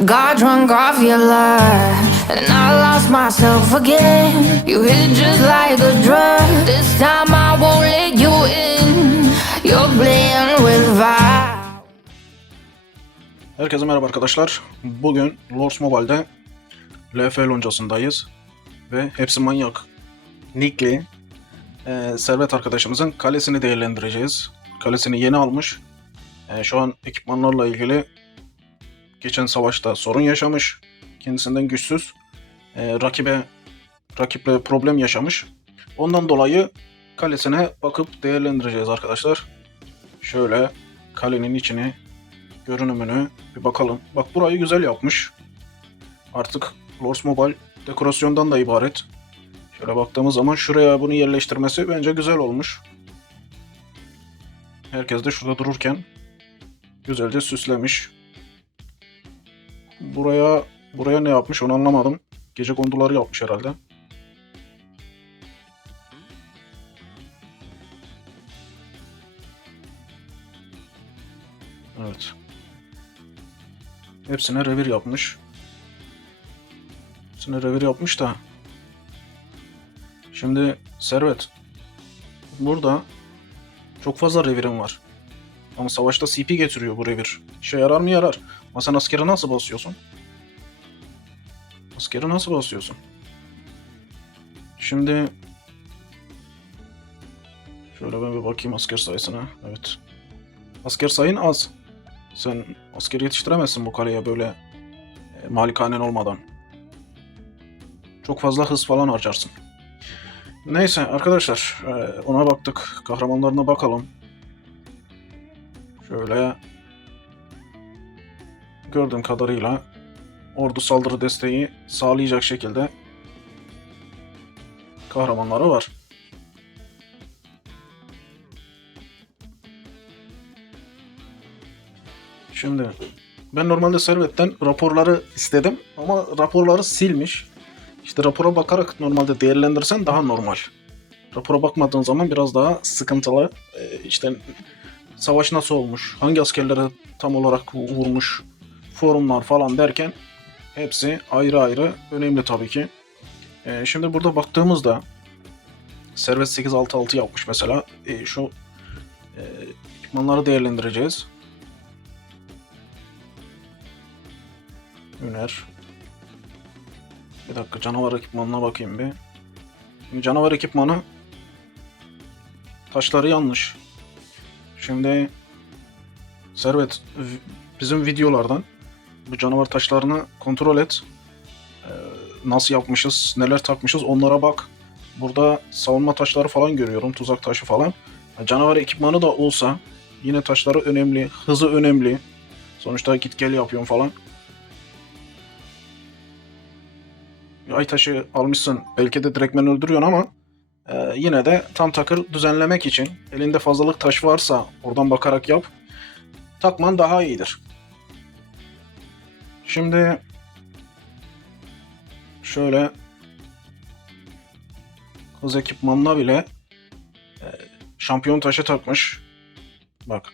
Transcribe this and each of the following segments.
Got drunk off your love, and I lost myself again. You hit just like a drug. This time I won't let you in. You're playing with fire. Herkese merhaba arkadaşlar. Bugün Lords Mobile'de LF loncasındayız. Ve hepsi manyak nickli Servet arkadaşımızın kalesini değerlendireceğiz. Kalesini yeni almış. Şu an ekipmanlarla ilgili geçen savaşta sorun yaşamış. Kendisinden güçsüz. Rakiple problem yaşamış. Ondan dolayı kalesine bakıp değerlendireceğiz arkadaşlar. Şöyle kalenin içini, görünümünü bir bakalım. Bak, burayı güzel yapmış. Artık Lords Mobile dekorasyondan da ibaret. Şöyle baktığımız zaman şuraya bunu yerleştirmesi bence güzel olmuş. Herkes de şurada dururken güzelce süslemiş. Buraya ne yapmış onu anlamadım. Gece konduları yapmış herhalde. Evet. Hepsine revir yapmış. Da. Şimdi Servet. Burada çok fazla revirim var. Ama savaşta CP getiriyor bu revir. İşe yarar mı? Yarar. Ama sen askeri nasıl basıyorsun? Şimdi şöyle ben bir bakayım asker sayısına. Evet. Asker sayın az. Sen askeri yetiştiremezsin bu kaleye böyle malikanen olmadan. Çok fazla hız falan harcarsın. Neyse arkadaşlar, ona baktık. Kahramanlarına bakalım. Şöyle gördüğüm kadarıyla ordu saldırı desteği sağlayacak şekilde kahramanları var. Şimdi ben normalde Servet'ten raporları istedim ama raporları silmiş. İşte rapora bakarak normalde değerlendirsen daha normal. Rapora bakmadığın zaman biraz daha sıkıntılı. İşte savaş nasıl olmuş, hangi askerlere tam olarak vurmuş, forumlar falan derken hepsi ayrı ayrı önemli tabii ki. Şimdi burada baktığımızda Servet 866 yapmış mesela. Şu ekipmanları değerlendireceğiz. Üner. Bir dakika, canavar ekipmanına bakayım bir. Şimdi canavar ekipmanı taşları yanlış. Şimdi Servet, bizim videolardan bu canavar taşlarını kontrol et. Nasıl yapmışız, neler takmışız onlara bak. Burada savunma taşları falan görüyorum, tuzak taşı falan. Canavar ekipmanı da olsa yine taşları önemli, hızı önemli. Sonuçta git gel yapıyorum falan. Ay taşı almışsın, belki de direktmen öldürüyorsun ama yine de tam takır düzenlemek için elinde fazlalık taş varsa oradan bakarak yap. Takman daha iyidir. Şimdi şöyle hız ekipmanına bile şampiyon taşı takmış. Bak.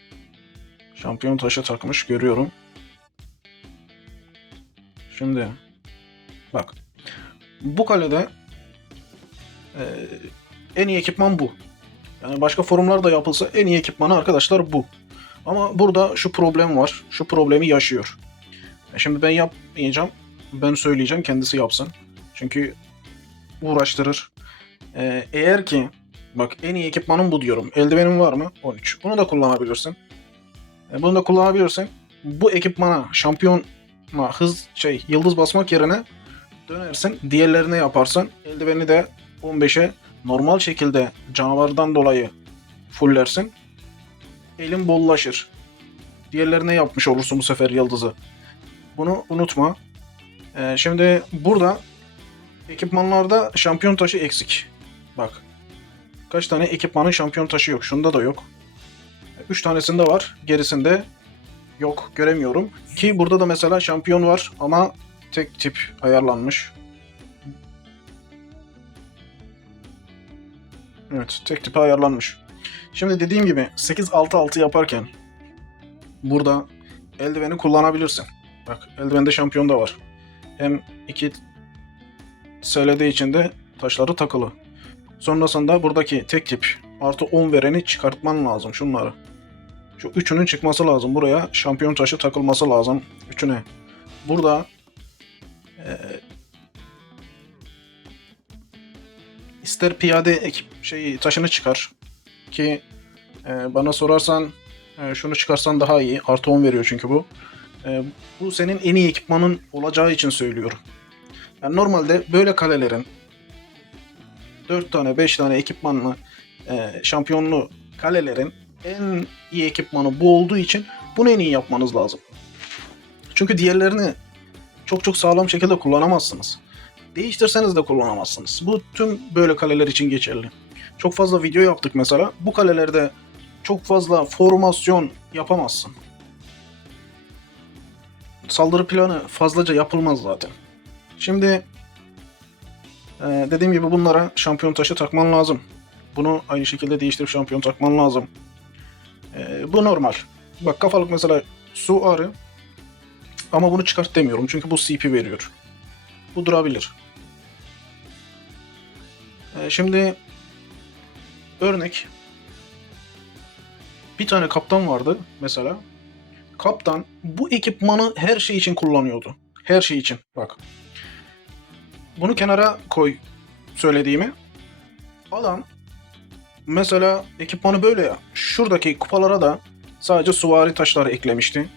Şampiyon taşı takmış görüyorum. Şimdi bak. Bu kalede en iyi ekipman bu. Yani başka forumlarda yapılsa en iyi ekipmanı arkadaşlar bu. Ama burada şu problem var. Şu problemi yaşıyor. Şimdi ben yapmayacağım. Ben söyleyeceğim, kendisi yapsın. Çünkü uğraştırır. Eğer ki bak, en iyi ekipmanım bu diyorum. Eldivenim var mı? 13. Bunu da kullanabilirsin. Bunu da kullanabilirsin. Bu ekipmana, şampiyona yıldız basmak yerine dönersin. Diğerlerini yaparsan eldiveni de 15'e normal şekilde canavardan dolayı fullersin. Elin bollaşır. Diğerlerine yapmış olursun bu sefer yıldızı. Bunu unutma. Şimdi burada ekipmanlarda şampiyon taşı eksik. Bak. Kaç tane ekipmanın şampiyon taşı yok. Şunda da yok. 3 tanesinde var. Gerisinde yok. Göremiyorum. Ki burada da mesela şampiyon var ama tek tip ayarlanmış. Evet, tek tipe ayarlanmış. Şimdi dediğim gibi 8-6-6 yaparken burada eldiveni kullanabilirsin. Bak eldivende şampiyon da var. Hem 2 SLD içinde taşları takılı. Sonrasında buradaki tek tip artı 10 vereni çıkartman lazım şunları. Şu üçünün çıkması lazım. Buraya şampiyon taşı takılması lazım. Üçüne. Burada ister piyade ekip taşını çıkar ki bana sorarsan şunu çıkarsan daha iyi. Artı 10 veriyor çünkü bu. Bu senin en iyi ekipmanın olacağı için söylüyorum. Yani normalde böyle kalelerin 4 tane 5 tane ekipmanlı şampiyonlu kalelerin en iyi ekipmanı bu olduğu için bunu en iyi yapmanız lazım. Çünkü diğerlerini çok sağlam şekilde kullanamazsınız. Değiştirseniz de kullanamazsınız. Bu tüm böyle kaleler için geçerli. Çok fazla video yaptık mesela. Bu kalelerde çok fazla formasyon yapamazsın. Saldırı planı fazlaca yapılmaz zaten. Şimdi dediğim gibi bunlara şampiyon taşı takman lazım. Bunu aynı şekilde değiştirip şampiyon takman lazım. Bu normal. Bak kafalık mesela su arı. Ama bunu çıkart demiyorum çünkü bu CP veriyor. Bu durabilir. Şimdi örnek bir tane kaptan vardı mesela. Kaptan bu ekipmanı her şey için kullanıyordu. Her şey için. Bak. Bunu kenara koy söylediğimi. Adam mesela ekipmanı böyle ya. Şuradaki kupalara da sadece süvari taşları eklemişti.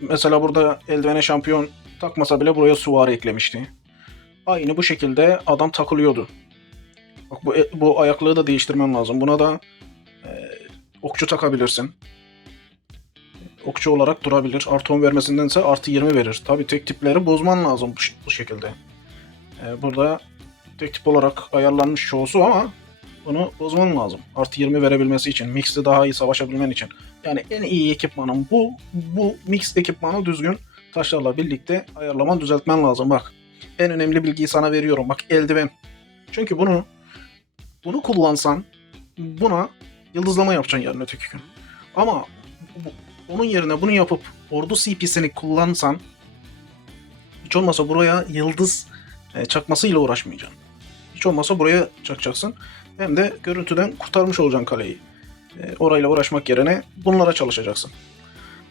Mesela burada eldivene şampiyon takmasa bile buraya süvari eklemişti. Aynı bu şekilde adam takılıyordu. Bak bu ayaklığı da değiştirmen lazım. Buna da okçu takabilirsin. Okçu olarak durabilir. Artı 10 vermesindense artı 20 verir. Tabi tek tipleri bozman lazım bu şekilde. Burada tek tip olarak ayarlanmış çoğusu ama bunu bozman lazım. Artı 20 verebilmesi için. Mix'te daha iyi savaşabilmen için. Yani en iyi ekipmanın bu. Bu mix ekipmanı düzgün taşlarla birlikte ayarlaman, düzeltmen lazım. Bak en önemli bilgiyi sana veriyorum. Bak eldiven. Çünkü bunu kullansan buna yıldızlama yapacaksın yarın öteki gün. Ama onun yerine bunu yapıp ordu CP'sini kullansan hiç olmazsa buraya yıldız çakmasıyla uğraşmayacaksın. Hiç olmazsa buraya çakacaksın. Hem de görüntüden kurtarmış olacaksın kaleyi. Orayla uğraşmak yerine bunlara çalışacaksın.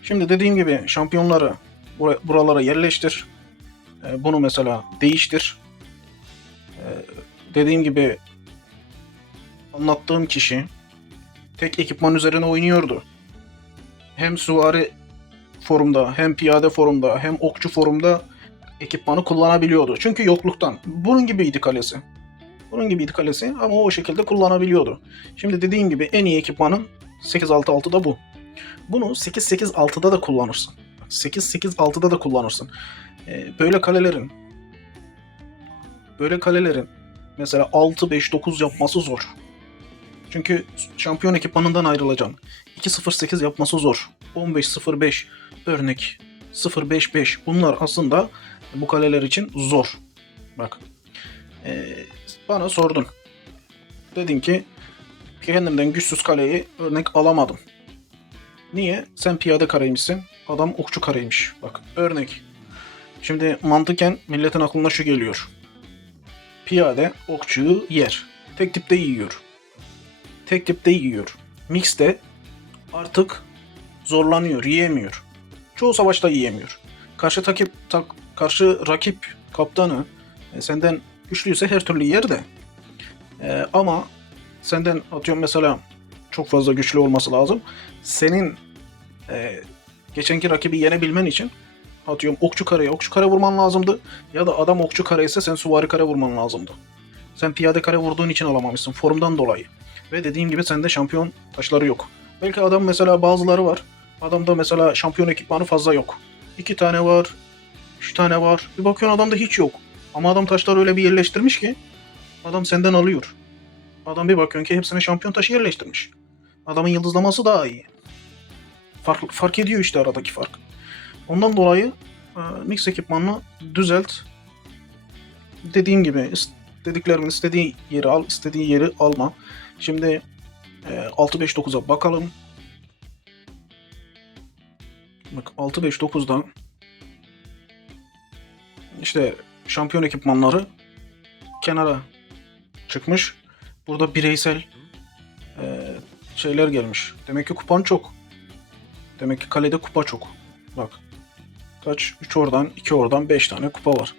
Şimdi dediğim gibi şampiyonları buralara yerleştir. Bunu mesela değiştir. Dediğim gibi anlattığım kişi tek ekipman üzerine oynuyordu. Hem süvari forumda, hem piyade forumda, hem okçu forumda ekipmanı kullanabiliyordu. Çünkü yokluktan. Bunun gibiydi kalesi. Bunun gibiydi kalesi ama o şekilde kullanabiliyordu. Şimdi dediğim gibi en iyi ekipmanın 8-6-6'da bu. Bunu 8-8-6'da da kullanırsın. 8-8-6'da da kullanırsın. Böyle kalelerin mesela 6-5-9 yapması zor. Çünkü şampiyon ekipmanından ayrılacaksın. 2-0-8 yapması zor. 15-0-5 örnek 0-5-5 bunlar aslında bu kaleler için zor. Bak. Bana sordun. Dedin ki kendimden güçsüz kaleyi örnek alamadım. Niye? Sen piyade kareymişsin. Adam okçu kareymiş. Bak örnek. Şimdi mantıken milletin aklına şu geliyor. Piyade okçuyu yer. Tek tipte yiyor. Tek tipte yiyor. Mix'te artık zorlanıyor, yiyemiyor. Çoğu savaşta yiyemiyor. Karşı rakip kaptanı senden güçlüyse her türlü yer de. Ama senden atıyorum mesela çok fazla güçlü olması lazım. Senin geçenki rakibi yenebilmen için atıyorum okçu kare vurman lazımdı. Ya da adam okçu kare ise sen süvari kare vurman lazımdı. Sen piyade kare vurduğun için alamamışsın formdan dolayı. Ve dediğim gibi sende şampiyon taşları yok. Belki adam mesela bazıları var. Adamda mesela şampiyon ekipmanı fazla yok. 2 tane var, 3 tane var. Bir bakıyorsun adamda hiç yok. Ama adam taşları öyle bir yerleştirmiş ki adam senden alıyor. Adam bir bakıyorsun ki hepsine şampiyon taşı yerleştirmiş. Adamın yıldızlaması daha iyi. Fark ediyor işte aradaki fark. Ondan dolayı mix ekipmanını düzelt. Dediğim gibi dediklerimin istediği yeri al, istediği yeri alma. Şimdi 6-5-9'a bakalım. Bak 6-5-9'da işte şampiyon ekipmanları kenara çıkmış. Burada bireysel şeyler gelmiş. Demek ki kupan çok. Demek ki kalede kupa çok. Bak. Kaç? 3 oradan, 2 oradan 5 tane kupa var.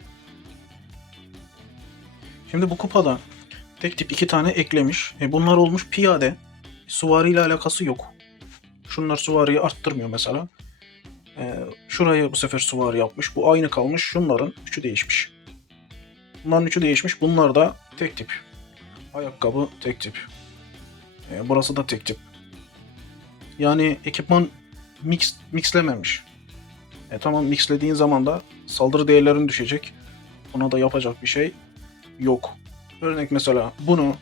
Şimdi bu kupada tek tip 2 tane eklemiş. Bunlar olmuş piyade. Süvari ile alakası yok. Şunlar süvariyi arttırmıyor mesela. Şuraya bu sefer süvari yapmış. Bu aynı kalmış. Şunların üçü değişmiş. Bunların üçü değişmiş. Bunlar da tek tip. Ayakkabı tek tip. Burası da tek tip. Yani ekipman mixlememiş. Tamam, mixlediğin zaman da saldırı değerlerin düşecek. Buna da yapacak bir şey yok. Örnek mesela bunu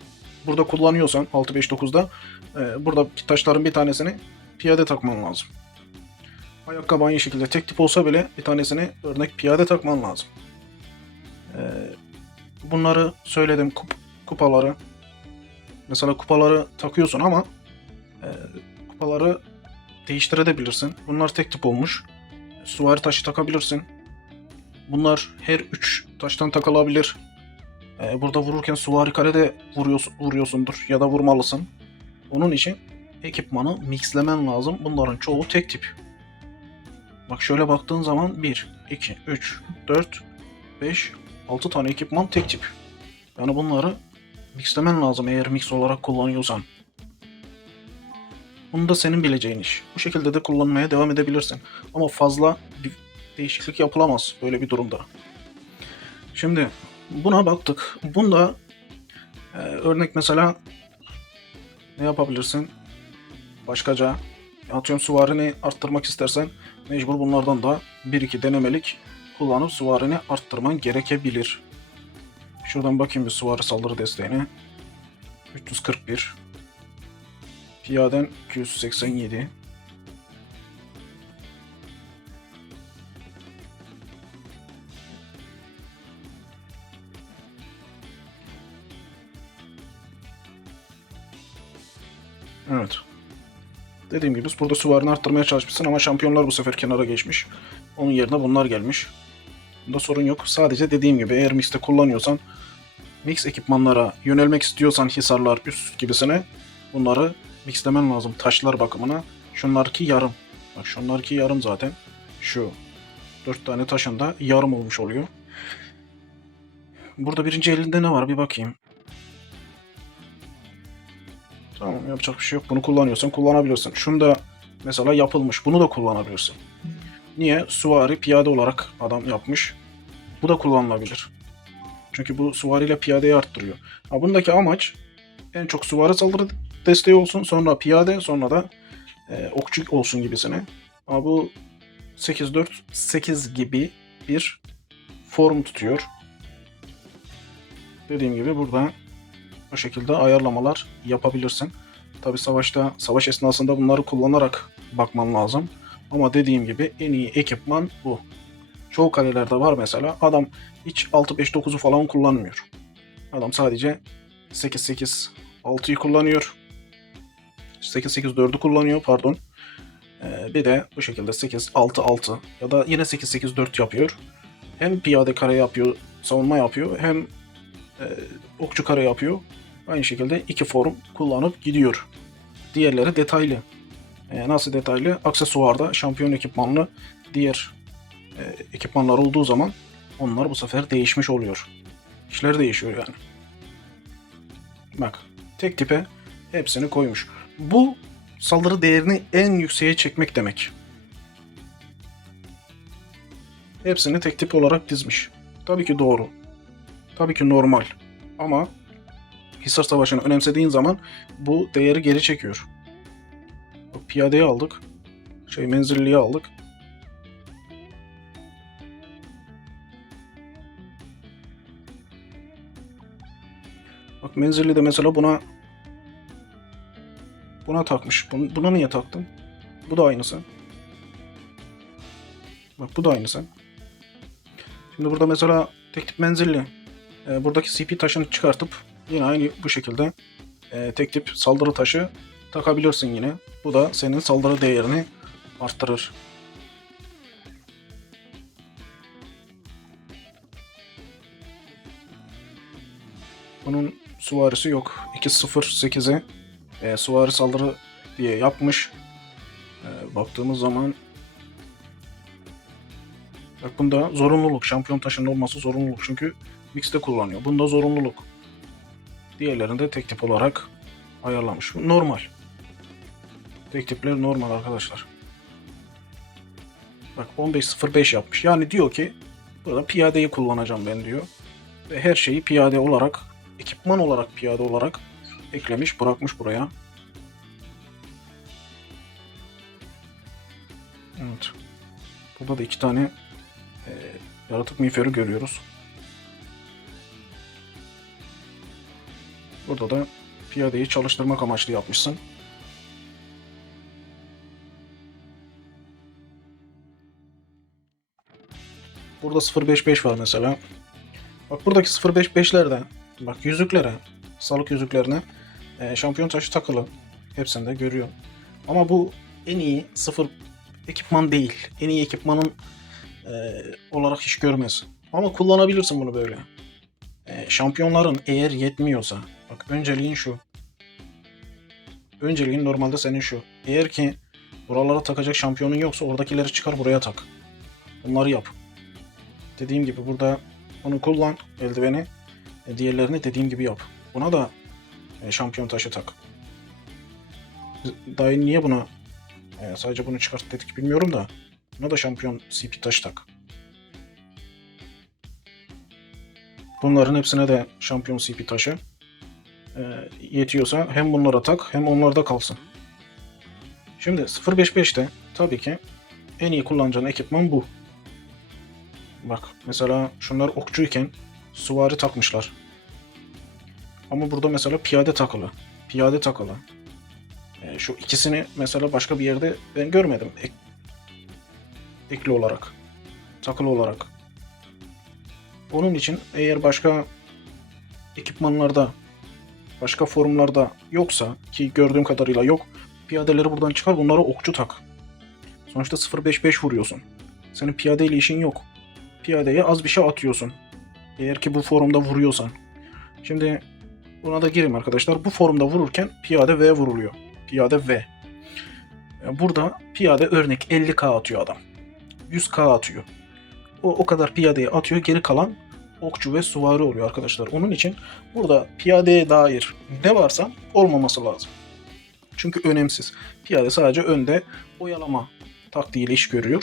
burada kullanıyorsan 6-5-9'da buradaki taşların bir tanesini piyade takman lazım. Ayakkabı aynı şekilde tek tip olsa bile bir tanesini örnek piyade takman lazım. Bunları söyledim, kupaları. Mesela kupaları takıyorsun ama kupaları değiştirebilirsin. Bunlar tek tip olmuş. Süvari taşı takabilirsin. Bunlar her 3 taştan takılabilir. Burada vururken süvari karede vuruyorsundur ya da vurmalısın. Onun için ekipmanı mixlemen lazım. Bunların çoğu tek tip. Bak şöyle baktığın zaman 1, 2, 3, 4, 5, 6 tane ekipman tek tip. Yani bunları mixlemen lazım eğer mix olarak kullanıyorsan. Bunu da senin bileceğin iş. Bu şekilde de kullanmaya devam edebilirsin. Ama fazla bir değişiklik yapılamaz böyle bir durumda. Şimdi buna baktık. Bunda örnek mesela ne yapabilirsin? Başkaca atıyorum, süvarini arttırmak istersen mecbur bunlardan da 1-2 denemelik kullanıp süvarini arttırman gerekebilir. Şuradan bakayım bir süvari saldırı desteğine. 341. Piyaden 287. Evet. Dediğim gibi burada süvarini arttırmaya çalışmışsın ama şampiyonlar bu sefer kenara geçmiş. Onun yerine bunlar gelmiş. Bunda sorun yok. Sadece dediğim gibi eğer mixte kullanıyorsan, mix ekipmanlara yönelmek istiyorsan hisarlar üst gibisine, bunları mixlemen lazım taşlar bakımına. Şunlarki yarım. Bak şunlarki yarım zaten. Şu 4 tane taşın da yarım olmuş oluyor. Burada birinci elinde ne var bir bakayım. Tamam, yapacak bir şey yok. Bunu kullanıyorsan kullanabilirsin. Şunu da mesela yapılmış. Bunu da kullanabilirsin. Niye? Süvari piyade olarak adam yapmış. Bu da kullanılabilir. Çünkü bu süvariyle piyadeyi arttırıyor. Bundaki amaç en çok süvari saldırı desteği olsun. Sonra piyade, sonra da okçu olsun gibisine. Ama bu 8-4-8 gibi bir form tutuyor. Dediğim gibi burada bu şekilde ayarlamalar yapabilirsin. Tabi savaş esnasında bunları kullanarak bakman lazım. Ama dediğim gibi en iyi ekipman bu. Çoğu kalelerde var mesela. Adam hiç 6-5-9'u falan kullanmıyor. Adam sadece 8-8-6'yı kullanıyor. 8-8-4'ü kullanıyor pardon. Bir de bu şekilde 8-6-6 ya da yine 8-8-4 yapıyor. Hem piyade kare yapıyor, savunma yapıyor, hem okçu kare yapıyor. Aynı şekilde iki form kullanıp gidiyor. Diğerleri detaylı. Nasıl detaylı? Aksesuarda şampiyon ekipmanlı diğer ekipmanlar olduğu zaman onlar bu sefer değişmiş oluyor. İşler değişiyor yani. Bak, tek tipe hepsini koymuş. Bu saldırı değerini en yükseğe çekmek demek. Hepsini tek tip olarak dizmiş. Tabii ki doğru. Tabii ki normal. Ama Hisar Savaşı'nı önemsediğin zaman bu değeri geri çekiyor. Bak, piyadeyi aldık. Menzilliyi aldık. Bak, menzilli de mesela buna takmış. Buna niye taktın? Bu da aynısı. Bak, bu da aynısı. Şimdi burada mesela tek tip menzilli. Buradaki CP taşını çıkartıp yine aynı bu şekilde tek tip saldırı taşı takabilirsin yine. Bu da senin saldırı değerini arttırır. Bunun süvarisi yok. 2-0-8'e süvari saldırı diye yapmış. Baktığımız zaman bak bunda zorunluluk. Şampiyon taşının olması zorunluluk. Çünkü mix'te kullanıyor. Bunda zorunluluk. Diğerlerinde tek tip olarak ayarlamış. Bu normal. Tek tipler normal arkadaşlar. Bak 15.05 yapmış. Yani diyor ki burada piyadeyi kullanacağım ben diyor. Ve her şeyi piyade olarak, ekipman olarak piyade olarak eklemiş, bırakmış buraya. Evet. Burada da iki tane yaratık miğferi görüyoruz. Burada da piyadeyi çalıştırmak amaçlı yapmışsın. Burada 0.55 var mesela. Bak buradaki 0.55'lerde bak yüzüklere, sağlık yüzüklerine şampiyon taşı takılı. Hepsinde görüyor. Ama bu en iyi sıfır ekipman değil. En iyi ekipmanın olarak hiç görmez. Ama kullanabilirsin bunu böyle. Şampiyonların eğer yetmiyorsa, bak önceliğin şu. Önceliğin normalde senin şu. Eğer ki buralara takacak şampiyonun yoksa oradakileri çıkar buraya tak. Bunları yap. Dediğim gibi burada onu kullan, eldiveni. Diğerlerini dediğim gibi yap. Buna da şampiyon taşı tak. Daha niye buna sadece bunu çıkart dedik bilmiyorum da buna da şampiyon CP taşı tak. Bunların hepsine de şampiyon CP taşı yetiyorsa hem bunlara tak hem onlarda kalsın. Şimdi 0.55'te tabii ki en iyi kullanacağın ekipman bu. Bak mesela şunlar okçuyken süvari takmışlar. Ama burada mesela piyade takılı. Piyade takılı. Şu ikisini mesela başka bir yerde ben görmedim. Ekli olarak. Takılı olarak. Onun için eğer başka ekipmanlarda, başka formlarda yoksa ki gördüğüm kadarıyla yok. Piyadeleri buradan çıkar bunlara okçu tak. Sonuçta 0.55 vuruyorsun. Senin piyadeyle işin yok. Piyadeye az bir şey atıyorsun. Eğer ki bu formda vuruyorsan. Şimdi buna da gireyim arkadaşlar. Bu formda vururken piyade V vuruluyor. Piyade V. Burada piyade örnek 50k atıyor adam. 100k atıyor. O kadar piyadeye atıyor. Geri kalan okçu ve süvari oluyor arkadaşlar. Onun için burada piyadeye dair ne varsa olmaması lazım. Çünkü önemsiz. Piyade sadece önde oyalama taktiğiyle iş görüyor.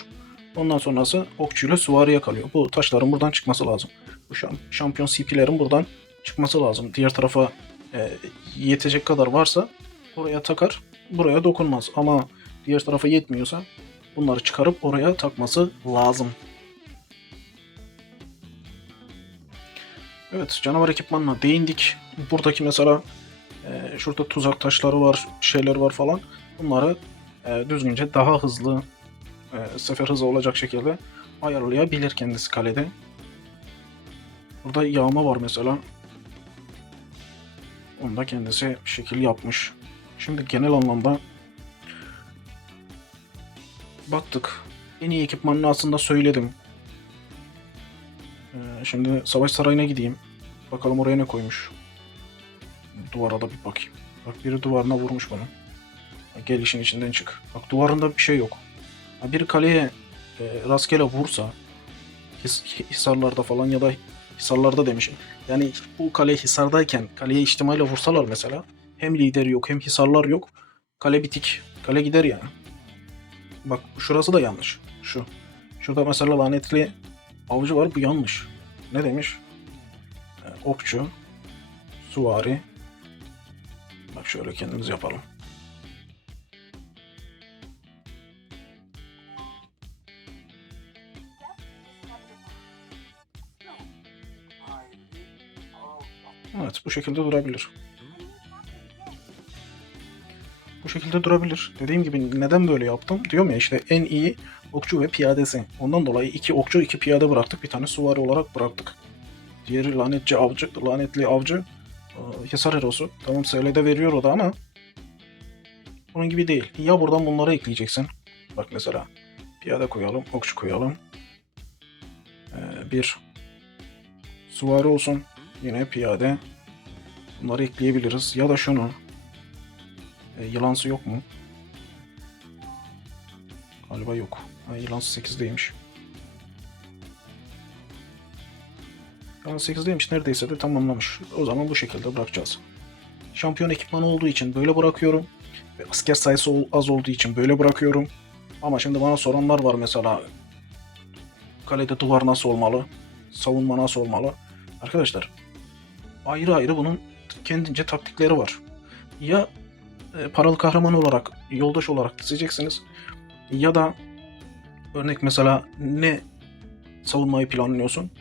Ondan sonrası okçuyla süvariye kalıyor. Bu taşların buradan çıkması lazım. Bu şampiyon CP'lerin buradan çıkması lazım. Diğer tarafa yetecek kadar varsa oraya takar, buraya dokunmaz. Ama diğer tarafa yetmiyorsa bunları çıkarıp oraya takması lazım. Evet, canavar ekipmanına değindik. Buradaki mesela şurada tuzak taşları var, şeyler var falan. Bunları düzgünce daha hızlı, sefer hızı olacak şekilde ayarlayabilir kendisi kalede. Burada yağma var mesela. Onu da kendisi bir şekil yapmış. Şimdi genel anlamda baktık. En iyi ekipmanını aslında söyledim. Şimdi savaş sarayına gideyim. Bakalım oraya ne koymuş. Duvara da bir bakayım. Bak biri duvarına vurmuş bunu. Gel işin içinden çık. Bak duvarında bir şey yok. Bir kaleye rastgele vursa hisarlarda falan ya da hisarlarda demişim. Yani bu kale hisardayken kaleye ihtimalle vursalar mesela hem lideri yok hem hisarlar yok. Kale bitik. Kale gider yani. Bak şurası da yanlış. Şu. Şurada mesela lanetli avcı var. Bu yanlış. Ne demiş? Okçu. Süvari. Bak şöyle kendimiz yapalım. Evet bu şekilde durabilir. Bu şekilde durabilir. Dediğim gibi neden böyle yaptım? Diyorum ya işte en iyi okçu ve piyadesi. Ondan dolayı 2 okçu 2 piyade bıraktık. Bir tane süvari olarak bıraktık. Diğeri lanetli avcı Hisar Herosu. Tamam SL'de veriyor o da ama onun gibi değil. Ya buradan bunları ekleyeceksin. Bak mesela piyade koyalım, okçu koyalım. Bir süvari olsun. Yine piyade. Bunları ekleyebiliriz. Ya da şunu. Yılansı yok mu? Galiba yok. Yılansı 8'deymiş. Yılansı 8'deymiş. Neredeyse de tamamlamış. O zaman bu şekilde bırakacağız. Şampiyon ekipmanı olduğu için böyle bırakıyorum. Ve asker sayısı az olduğu için böyle bırakıyorum. Ama şimdi bana soranlar var mesela. Kalede duvar nasıl olmalı? Savunma nasıl olmalı? Arkadaşlar ayrı ayrı bunun kendince taktikleri var. Ya paralı kahraman olarak, yoldaş olarak dizeceksiniz. Ya da örnek mesela ne savunmayı planlıyorsun?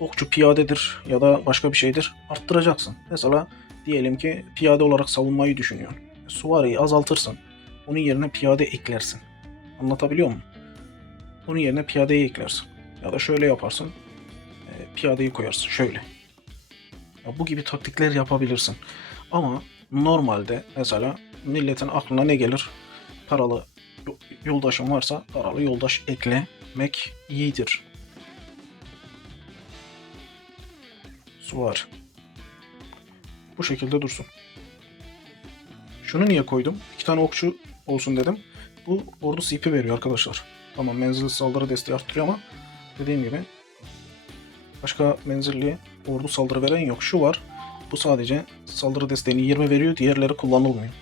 Okçu piyadedir ya da başka bir şeydir. Arttıracaksın. Mesela diyelim ki piyade olarak savunmayı düşünüyorsun. Süvariyi azaltırsın. Onun yerine piyade eklersin. Anlatabiliyor muyum? Onun yerine piyadeyi eklersin. Ya da şöyle yaparsın. Piyadeyi koyarsın. Şöyle. Ya bu gibi taktikler yapabilirsin. Ama normalde mesela milletin aklına ne gelir? Paralı yoldaşın varsa paralı yoldaş eklemek iyidir. Suvar. Bu şekilde dursun. Şunu niye koydum? 2 tane okçu olsun dedim. Bu ordu CP veriyor arkadaşlar. Tamam, menzilli saldırı desteği arttırıyor ama dediğim gibi başka menzilli ordu saldırı veren yok. Şu var. Bu sadece saldırı desteğini 20 veriyor. Diğerleri kullanılmıyor.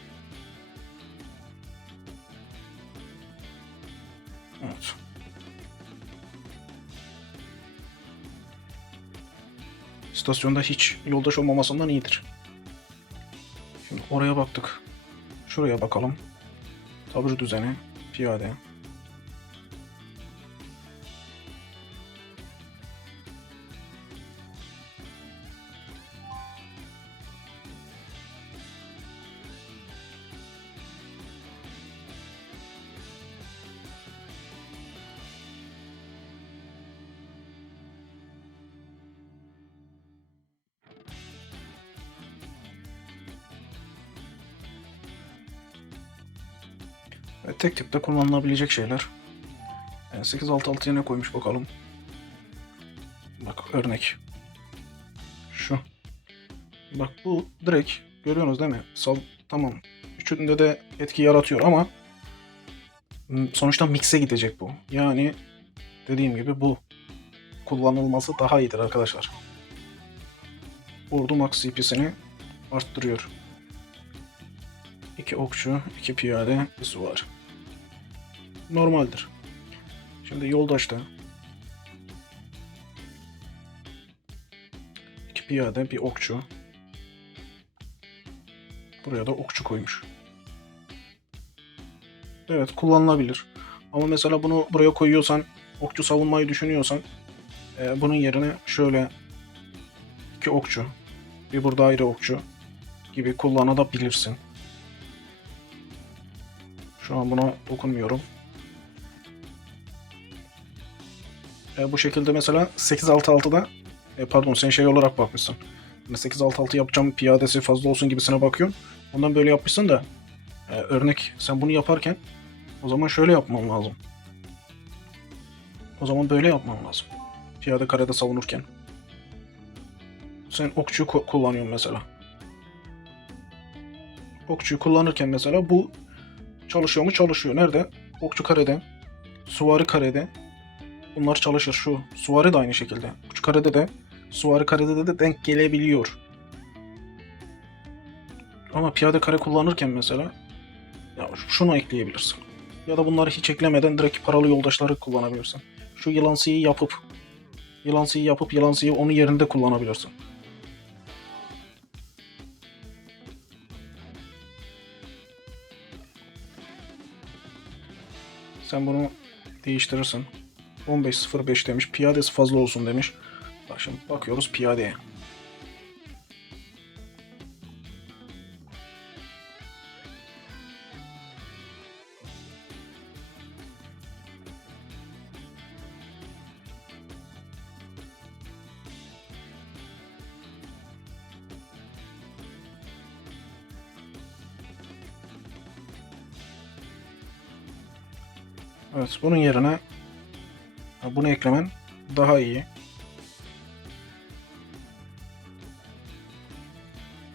Evet. İstasyonda hiç yoldaş olmamasından iyidir. Şimdi oraya baktık. Şuraya bakalım. Tabur düzeni, piyade. Ve tek tek de kullanılabilecek şeyler. 866'ya ne koymuş bakalım. Bak örnek. Şu. Bak bu direkt görüyorsunuz değil mi? Tamam. Üçünde de etki yaratıyor ama sonuçta mix'e gidecek bu. Yani dediğim gibi bu kullanılması daha iyidir arkadaşlar. Ordu max CP'sini arttırıyor. 2 okçu, 2 piyade, bir süvari. Normaldir. Şimdi yoldaşta 2 piyade, bir okçu. Buraya da okçu koymuş. Evet, kullanılabilir. Ama mesela bunu buraya koyuyorsan, okçu savunmayı düşünüyorsan bunun yerine şöyle 2 okçu, bir burada ayrı okçu gibi kullanabilirsin. Şu an buna dokunmuyorum. Bu şekilde mesela 866'da pardon, sen şey olarak bakmışsın. Yani 866 yapacağım, piyadesi fazla olsun gibisine bakıyorsun. Ondan böyle yapmışsın da örnek sen bunu yaparken o zaman şöyle yapman lazım. O zaman böyle yapman lazım. Piyade karede savunurken. Sen okçuyu kullanıyorsun mesela. Okçuyu kullanırken mesela bu çalışıyor mu? Çalışıyor. Nerede? Okçu karede. Süvari karede. Bunlar çalışır. Şu süvari de aynı şekilde. Okçu karede de süvari karede de denk gelebiliyor. Ama piyade kare kullanırken mesela ya şunu ekleyebilirsin. Ya da bunları hiç eklemeden direkt paralı yoldaşları kullanabilirsin. Şu yılansıyı yapıp yılansıyı onun yerinde kullanabilirsin. Sen bunu değiştirirsin. 15.05 demiş. Piyadesi fazla olsun demiş. Bak şimdi bakıyoruz piyadeye. Evet, bunun yerine bunu eklemen daha iyi.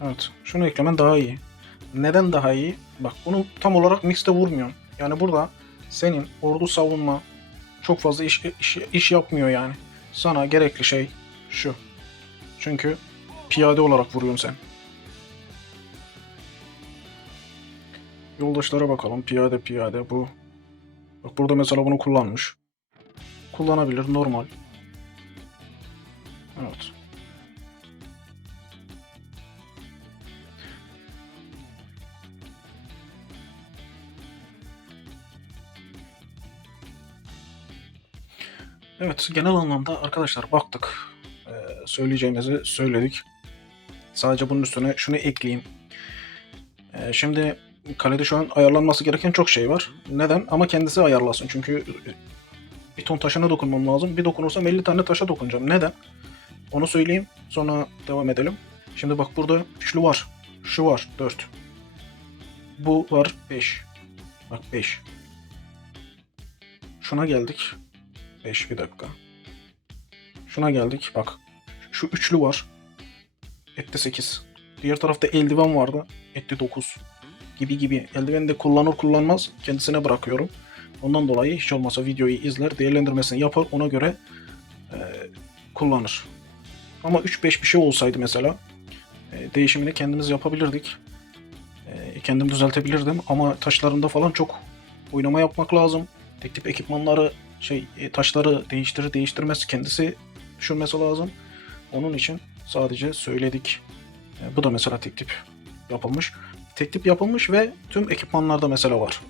Evet. Şunu eklemen daha iyi. Neden daha iyi? Bak bunu tam olarak mixte vurmuyorsun. Yani burada senin ordu savunma çok fazla iş yapmıyor yani. Sana gerekli şey şu. Çünkü piyade olarak vuruyorsun sen. Yoldaşlara bakalım. Piyade piyade bu. Bak burada mesela bunu kullanmış. Kullanabilir normal. Evet. Evet, genel anlamda arkadaşlar baktık. Söyleyeceğimizi söyledik. Sadece bunun üstüne şunu ekleyeyim. Şimdi kalede şu an ayarlanması gereken çok şey var. Neden? Ama kendisi ayarlasın. Çünkü bir ton taşına dokunmam lazım. Bir dokunursam 50 tane taşa dokunacağım. Neden? Onu söyleyeyim. Sonra devam edelim. Şimdi bak burada üçlü var. Şu var 4. Bu var 5. Bak 5. Şuna geldik. 5 bir dakika. Şuna geldik. Bak. Şu üçlü var. Etti 8. Diğer tarafta eldiven vardı. Etti 9. Gibi. Eldiveni de kullanır kullanmaz kendisine bırakıyorum. Ondan dolayı hiç olmazsa videoyu izler, değerlendirmesini yapar. Ona göre kullanır. Ama 3-5 bir şey olsaydı mesela değişimini kendimiz yapabilirdik. Kendim düzeltebilirdim ama taşlarında falan çok oynama yapmak lazım. Tek tip ekipmanları taşları değiştirmesi kendisi düşünmesi lazım. Onun için sadece söyledik. Bu da mesela tek tip yapılmış. Tek tip yapılmış ve tüm ekipmanlarda mesela var.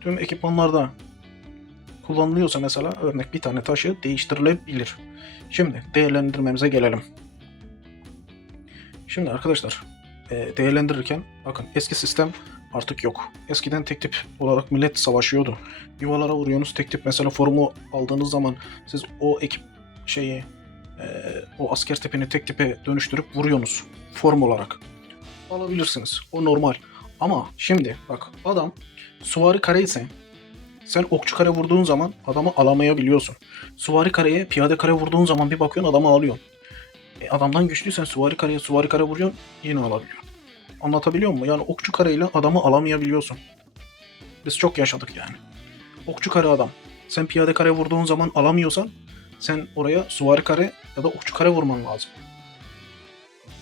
Tüm ekipmanlarda kullanılıyorsa mesela örnek bir tane taşı değiştirilebilir. Şimdi değerlendirmemize gelelim. Şimdi arkadaşlar değerlendirirken bakın eski sistem artık yok. Eskiden tek tip olarak millet savaşıyordu. Yuvalara vuruyorsunuz tek tip mesela forumu aldığınız zaman siz o ekip o asker tipini tek tipe dönüştürüp vuruyorsunuz form olarak. Alabilirsiniz. O normal. Ama şimdi bak adam süvari kare ise sen okçu kare vurduğun zaman adamı alamayabiliyorsun. Süvari kareye piyade kare vurduğun zaman bir bakıyorsun adamı alıyorsun. Adamdan güçlüysen süvari kare vuruyorsun yine alabiliyorsun. Anlatabiliyor muyum? Yani okçu kareyle adamı alamayabiliyorsun. Biz çok yaşadık yani. Okçu kare adam. Sen piyade kare vurduğun zaman alamıyorsan sen oraya süvari kare ya da okçu kare vurman lazım.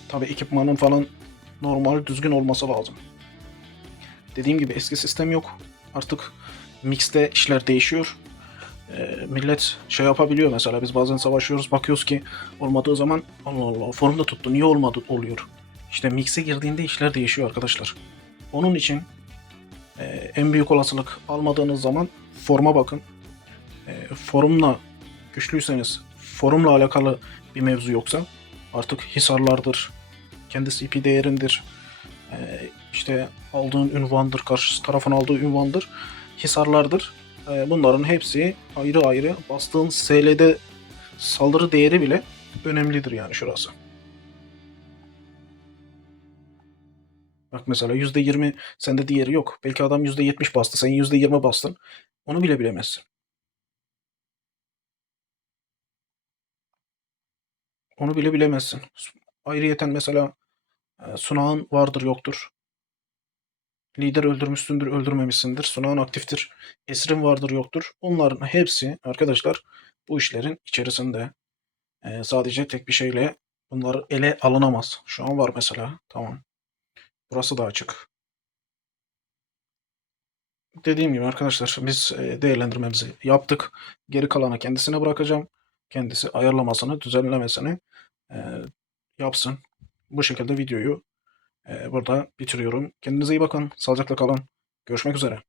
Tabi ekipmanın falan normal düzgün olması lazım. Dediğim gibi eski sistem yok. Artık mixte işler değişiyor. Millet yapabiliyor mesela biz bazen savaşıyoruz bakıyoruz ki olmadığı zaman Allah Allah formda tuttu niye olmadı oluyor. İşte mix'e girdiğinde işler değişiyor arkadaşlar. Onun için en büyük olasılık almadığınız zaman forma bakın. Forumla güçlüyseniz forumla alakalı bir mevzu yoksa artık hisarlardır, kendi CP değerindir, işte aldığın ünvandır, karşı tarafın aldığı ünvandır, hisarlardır. Bunların hepsi ayrı ayrı bastığın SL'de saldırı değeri bile önemlidir yani şurası. Bak mesela %20 sende diğeri yok. Belki adam %70 bastı, sen %20 bastın. Onu bile bilemezsin. Onu bile bilemezsin. Ayrıyeten mesela sunağın vardır yoktur. Lider öldürmüşsündür, öldürmemişsindir. Sunağın aktiftir. Esrin vardır yoktur. Onların hepsi arkadaşlar bu işlerin içerisinde. Sadece tek bir şeyle bunlar ele alınamaz. Şu an var mesela. Tamam. Burası da açık. Dediğim gibi arkadaşlar biz değerlendirmemizi yaptık. Geri kalanı kendisine bırakacağım. Kendisi ayarlamasını, düzenlemesini yapsın. Bu şekilde videoyu burada bitiriyorum. Kendinize iyi bakın. Sağlıcakla kalın. Görüşmek üzere.